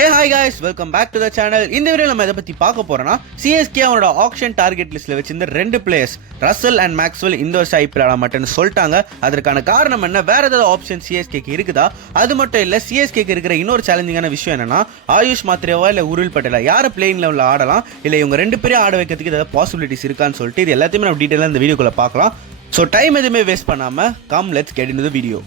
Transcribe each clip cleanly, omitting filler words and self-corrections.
Hi guys, welcome back to the channel. இந்த வீடியோல நம்ம எதை பத்தி பார்க்க போறோம்னா CSK அவரோட ஆக்ஷன் டார்கெட் லிஸ்ட்ல வச்சிருந்த ரெண்டு பிளேயர்ஸ் ரசல் அண்ட் மேக்ஸ்வெல் இந்த வருஷம் ஐபிஎல் ஆட மாட்டேன்னு சொல்லிட்டாங்க. அதற்கான காரணம் என்ன, வேற ஏதாவது ஆப்ஷன் CSK இருக்குதா? அது மட்டும் இல்ல, CSK இருக்கிற இன்னொரு சேலஞ்சிங்கான விஷயம் என்னன்னா, ஆயுஷ் மாத்ரேவா இல்ல உருள் பட்டேலா யார பிளேயிங் லெவல்ல ஆடலாம், இல்ல இவங்க ரெண்டு பேரும் ஆட வைக்கிறதுக்கு ஏதாவது பாசிபிலிட்டிஸ் இருக்கான்னு சொல்லிட்டு இது எல்லாத்தையுமே நம்ம டீடைலா இந்த வீடியோக்குள்ள பார்க்கலாம். ஸோ டைம் எதுவுமே வேஸ்ட் பண்ணாம come let's get into the video.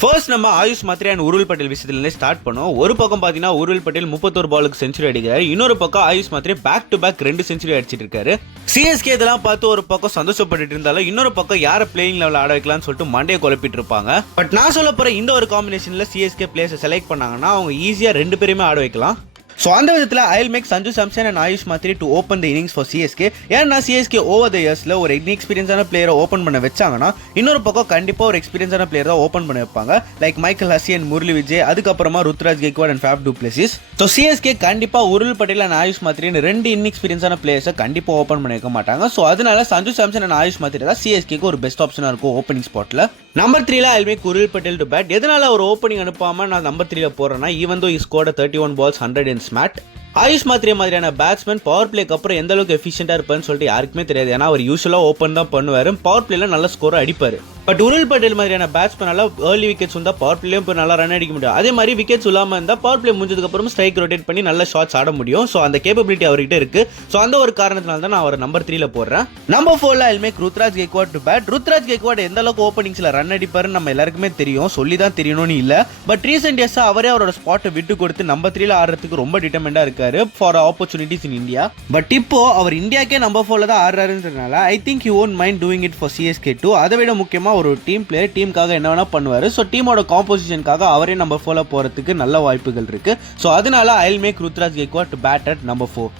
First நம்ம ஆயுஷ் மாத்ரே அண்ட் உருள் பட்டேல் விஷயத்துலேருந்தே ஸ்டார்ட் பண்ணோம். ஒரு பக்கம் பார்த்தீங்கன்னா உருள் பட்டேல் 31 பாலுக்கு செஞ்சுரி அடிக்கிறாரு, இன்னொரு பக்கம் Ayush Mhatre back to back 2 century அடிச்சிட்டு இருக்காரு. CSK இதெல்லாம் பார்த்து ஒரு பக்கம் சந்தோஷப்பட்டு இருந்தாலும் இன்னொரு பக்கம் யாரை பிளேயிங் லெவலில் ஆட வைக்கலாம்னு சொல்லிட்டு மண்டையை குழப்பிட்டு இருப்பாங்க. பட் நான் சொல்ல போற இந்த ஒரு காம்பினேஷன்ல CSK பிளேயர்ஸை செலக்ட் பண்ணாங்கன்னா அவங்க ஈஸியாக ரெண்டு பேருமே ஆட வைக்கலாம். ஸோ அந்த விதத்தில் I'll make Sanju Samson and Ayush Mhatre to open the innings for CSK. ஏன்னா CSK ஓவர் த இயர்ஸில் ஒரு இன்எக்ஸ்பீரியன்ஸான பிளேயரை ஓப்பன் பண்ண வச்சாங்கன்னா இன்னொரு பக்கம் கண்டிப்பாக ஒரு எக்ஸ்பீரியன்ஸான பிளேயர் தான் ஓப்பன் பண்ண வைப்பாங்க. Like Michael Hussey and Murali Vijay, அதுக்கப்புறமா Ruturaj Gaikwad and Faf du Plessis. So CSK கண்டிப்பாக உருள் பட்டேல் அண்ட் ஆயுஷ் மாத்ரேன்னு ரெண்டு இன்எக்ஸ்பீரியன்ஸான பிளேயர்ஸை கண்டிப்பாக ஓப்பன் பண்ண வைக்க மாட்டாங்க. ஸோ அதனால சஞ்சு சாம்சன் அண்ட் ஆயுஷ் மாத்ரே தான் CSKக்கு ஒரு பெஸ்ட் ஆப்ஷனாக இருக்கும் ஓப்பனிங் ஸ்பாட்டில். நம்பர் 3ல I'll make Urvil Patel to bat. எதனால ஒரு ஓப்பனிங் அனுப்பாமல் நான் நம்பர் 3ல போறேன்னா, even though is scored 31 balls 100 in SMAT. AYUSH Mhatre மாதிரியான பேட்ஸ்மேன் பவர் பிளேக்கு அப்புறம் எந்த அளவுக்கு எஃபிஷியன்டா இருப்பான்னு சொல்லிட்டு யாருக்குமே தெரியாது. ஏன்னா அவர் யூஸ்வலா ஓப்பன் தான் பண்ணுவாரு, பவர் பிளேல நல்ல ஸ்கோர் அடிப்பாரு. பட் உருள் பட்டேல் மாதிரியான பேட்ஸ்மேனால ஏர்லி விக்கெட்ஸ் வந்தா பவர் பிளேயும் போய் நல்லா ரன் அடிக்க முடியும். அதே மாதிரி விக்கெட்ஸ் இல்லாம இருந்தா பவர் பிளே முடிஞ்சதுக்கு அப்புறம் ஸ்ட்ரைக் ரொட்டேட் பண்ணி நல்ல ஷாட்ஸ் ஆட முடியும். ஸோ அந்த கேப்பபிலிட்டி அவர்கிட்ட இருக்கு. ஸோ அந்த ஒரு காரணத்தினால தான் நான் அவர் நம்பர் 3ல போடுறேன். நம்பர் 4ல I'll make Ruturaj Gaikwad to bat. Ruturaj Gaikwad எந்த அளவுக்கு ஓப்பனிங்ஸ்ல ரன் அடிப்பாருன்னு நம்ம எல்லாருக்குமே தெரியும், சொல்லி தான் தெரியணும்னு இல்ல. பட் ரீசெண்ட் இயர்ஸா அவரே அவரோட ஸ்பாட்டை விட்டு கொடுத்து நம்பர் 3ல ஆடுறதுக்கு ரொம்ப டிட்டர்மெண்டா இருக்காரு for opportunities in India. But இப்போ அவர் இந்தியாக்கே நம்பர் 4ல தான் ஆடுறாருன்றதுனால I think he won't mind doing it for CSK too. அதை விட முக்கியமா ஒரு டீம் பிளேயர் டீமுக்காக என்ன வேணா பண்ணுவாரு. ஸோ டீமோட காம்போசிஷனுக்காக அவரே நம்பர் 4ல போறதுக்கு நல்ல வாய்ப்புகள் இருக்கு. ஸோ அதனால I'll make Ruturaj Gaikwad to bat at number 4.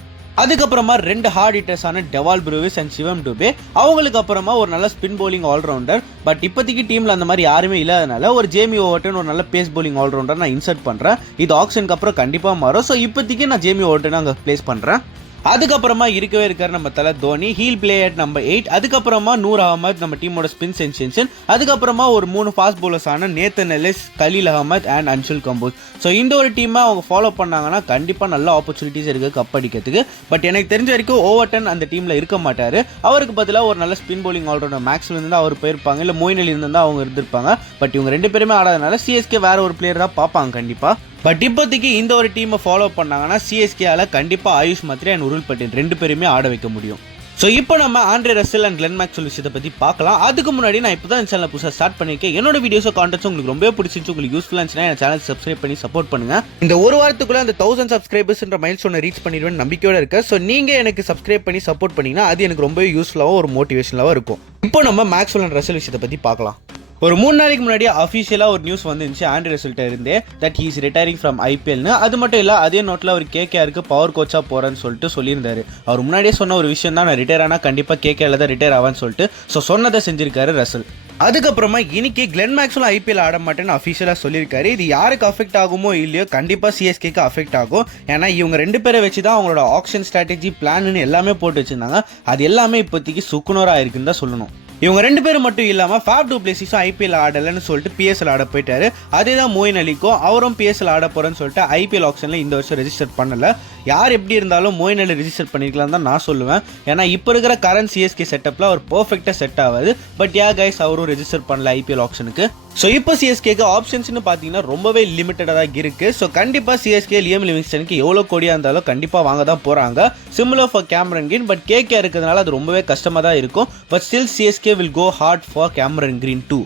அதுக்கப்புறமா ரெண்டு ஹார்ட் ஹிட்டர்ஸான Dewald Brevis and Shivam Dube, அவங்களுக்கு அப்புறமா ஒரு நல்ல ஸ்பின் பவுலிங் ஆல்ரவுண்டர். பட் இப்போதைக்கு டீம்ல அந்த மாதிரி யாருமே இல்லாதனால ஒரு ஜேமி ஓவர்டன் ஒரு நல்ல பேஸ் பவுலிங் ஆல்ரவுண்டர் நான் இன்சர்ட் பண்றேன். இது ஆக்ஷனுக்கு அப்புறம் கண்டிப்பா மாறும். ஸோ இப்போதைக்கு நான் ஜேமி ஓவர்டன் அங்கே பிளேஸ் பண்றேன். அதுக்கப்புறமா இருக்கவே இருக்காரு நம்ம தலை Dhoni, he'll play at number 8. அதுக்கப்புறமா நூர் அகமது நம்ம டீமோட ஸ்பின் சென்சேஷன். அதுக்கப்புறமா ஒரு 3 ஃபாஸ்ட் பவுலர்ஸ் ஆன Nathan Ellis, Khaleel Ahmed and Anshul Kamboj. So இந்த ஒரு டீமை அவங்க ஃபாலோ பண்ணாங்கன்னா கண்டிப்பா நல்ல ஆப்பர்ச்சுனிட்டிஸ் இருக்கு கப் அடிக்கிறதுக்கு. பட் எனக்கு தெரிஞ்ச வரைக்கும் ஓவர்டன் அந்த டீம்ல இருக்க மாட்டாரு. அவருக்கு பதிலாக ஒரு நல்ல ஸ்பின் பவுலிங் ஆல்ரவுண்டர் மேக்ஸ்வெல் இருந்தா அவர் போயிருப்பாங்க, இல்ல மொயின் அலி இருந்தா அவங்க இருந்திருப்பாங்க. பட் இவங்க ரெண்டு பேருமே ஆடாதனால CSK வேற ஒரு பிளேயர் தான் பார்ப்பாங்க கண்டிப்பா. பட் இப்போதைக்கு இந்த ஒரு டீமை ஃபாலோ பண்ணாங்கன்னா CSKயால கண்டிப்பா ஆயுஷ் மாத்ரே அண்ட் உருள் பட்டேல் ரெண்டு பேருமே ஆட வைக்க முடியும். ஸோ இப்போ நம்ம Andre Russell and Glenn Maxwell விஷயத்தை பற்றி பார்க்கலாம். அதுக்கு முன்னாடி நான் இப்போ தான் சேனல் புதுசாக ஸ்டார்ட் பண்ணியிருக்கேன். என்னோட வீடியோஸோ கான்டென்ட்ஸ் உங்களுக்கு ரொம்ப பிடிச்சிருந்துச்சு, உங்களுக்கு யூஸ்ஃபுல்லாக இருந்துச்சுன்னா என் சேனல் சப்ஸ்கிரைப் பண்ணி சப்போர்ட் பண்ணுங்க. இந்த ஒரு வாரத்துக்குள்ள அந்த 1000 சப்ஸ்கிரைபர்ஸ்ன்ற மைல் ஸ்டோனை ரீச் பண்ணிடுவேன் நம்பிக்கையோட இருக்கு. ஸோ நீங்க எனக்கு சப்ஸ்கிரைப் பண்ணி சப்போர்ட் பண்ணீங்கன்னா அது எனக்கு ரொம்ப யூஸ்ஃபுல்லாகவும் ஒரு மோட்டிவேஷனாகவும் இருக்கும். இப்போ நம்ம மேக்ஸ்வெல் அண்ட் ரசல் விஷயத்தை பற்றி பார்க்கலாம். ஒரு 3 நாளைக்கு முன்னாடி அஃபிஷியலாக ஒரு நியூஸ் வந்துருந்துச்சு ஆண்ட்ரே ரசல்ட்ட இருந்தே that he is retiring from ஐபிஎல்னு. அது மட்டும் இல்லை, அதே நோட்டில் அவர் கேகேஆருக்கு பவர் கோச்சாக போகிறேன்னு சொல்லிட்டு சொல்லியிருந்தாரு. அவர் முன்னாடியே சொன்ன ஒரு விஷயம் தான், நான் ரிட்டையர் ஆனால் கண்டிப்பாக கேகேஆரில் தான் ரிட்டையர் ஆவான்னு சொல்லிட்டு. ஸோ சொன்னதை செஞ்சிருக்காரு ரசல். அதுக்கப்புறமா இன்னைக்கு கிளென் மேக்ஸ்வெல் ஐபிஎல் ஆட மாட்டேன்னு அஃபிஷியலாக சொல்லியிருக்காரு. இது யாருக்கு அஃபெக்ட் ஆகுமோ இல்லையோ கண்டிப்பாக CSKக்கு அஃபெக்ட் ஆகும். ஏன்னா இவங்க ரெண்டு பேரை வச்சு தான் அவங்களோட ஆக்ஷன் ஸ்ட்ராட்டஜி பிளான்னு எல்லாமே போட்டு வச்சிருந்தாங்க. அது எல்லாமே இப்போதைக்கு சுக்குனராக இருக்குன்னு தான் சொல்லணும். இவங்க ரெண்டு பேரும் மட்டும் இல்லாமல் ஃபேஃப் டு பிளேசிஸும் ஐபிஎல் ஆடலைன்னு சொல்லிட்டு PSL ஆட போயிட்டாரு. அதே தான் மொயின் அலிக்கும், அவரும் PSL ஆட போறேன்னு சொல்லிட்டு ஐபிஎல் ஆக்ஷனில் இந்த வருஷம் ரெஜிஸ்டர் பண்ணல. யார் எப்படி இருந்தாலும் மொயின் அலி ரெஜிஸ்டர் பண்ணிக்கலாம் தான் நான் சொல்லுவேன். ஏன்னா இப்போ இருக்கிற கரண்ட் CSK செட்டப்ல அவர் பர்ஃபெக்டாக செட் ஆகாது. பட் கைஸ் அவரும் ரெஜிஸ்டர் பண்ணல ஐபிஎல் ஆக்ஷனுக்கு. ஸோ இப்போ CSKக்கு ஆப்ஷன்ஸ்னு பார்த்தீங்கன்னா ரொம்பவே லிமிட்டடாக தான் இருக்கு. ஸோ கண்டிப்பாக CSK லியம் லிவிங்ஸ்டனுக்கு எவ்வளோ கோடியாக இருந்தாலும் கண்டிப்பாக வாங்க தான் போகிறாங்க. Similar for Cameron green. But KK இருக்கிறதுனால அது ரொம்பவே கஷ்டமாக தான் இருக்கும். But still CSK will go hard for Cameron Green too.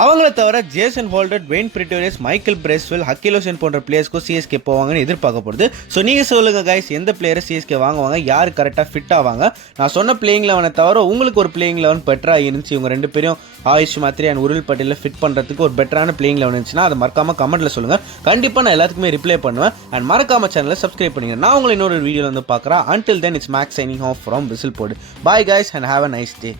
அவங்கள தவிர Jason Holder, Wayne Pretorius, Michael Bracewell, ஹக்கிலோசன் போன்ற பிளேயர்ஸ்க்கும் CSK போவாங்கன்னு எதிர்பார்க்கப்படுது. ஸோ நீங்கள் சொல்லுங்க கைஸ், எந்த பிளேயரை CSK வாங்குவாங்க, யார் கரெக்டாக ஃபிட் ஆவாங்க? நான் சொன்ன பிளேயிங் லெவனை தவிர உங்களுக்கு ஒரு பிளேயிங் லெவன் பெட்டராக இருந்துச்சு, இவங்க ரெண்டு பேரும் ஆயுஷ் மாத்ரே அண்ட் உருள் பட்டேலில் ஃபிட் பண்ணுறதுக்கு ஒரு பெட்டரான பிளேயிங் லெவன் இருந்துச்சுன்னா அதை மறக்காம கமெண்ட்ல சொல்லுங்கள். கண்டிப்பாக நான் எல்லாத்துக்குமே ரிப்ளை பண்ணுவேன். அண்ட் மறக்காம சேனலை சப்ஸ்கிரைப் பண்ணுங்க. நான் உங்களை இன்னொரு வீடியோவில் வந்து பார்க்குறேன். Until then, it's Max signing off from Whistle Pod. Bye guys and have a nice day.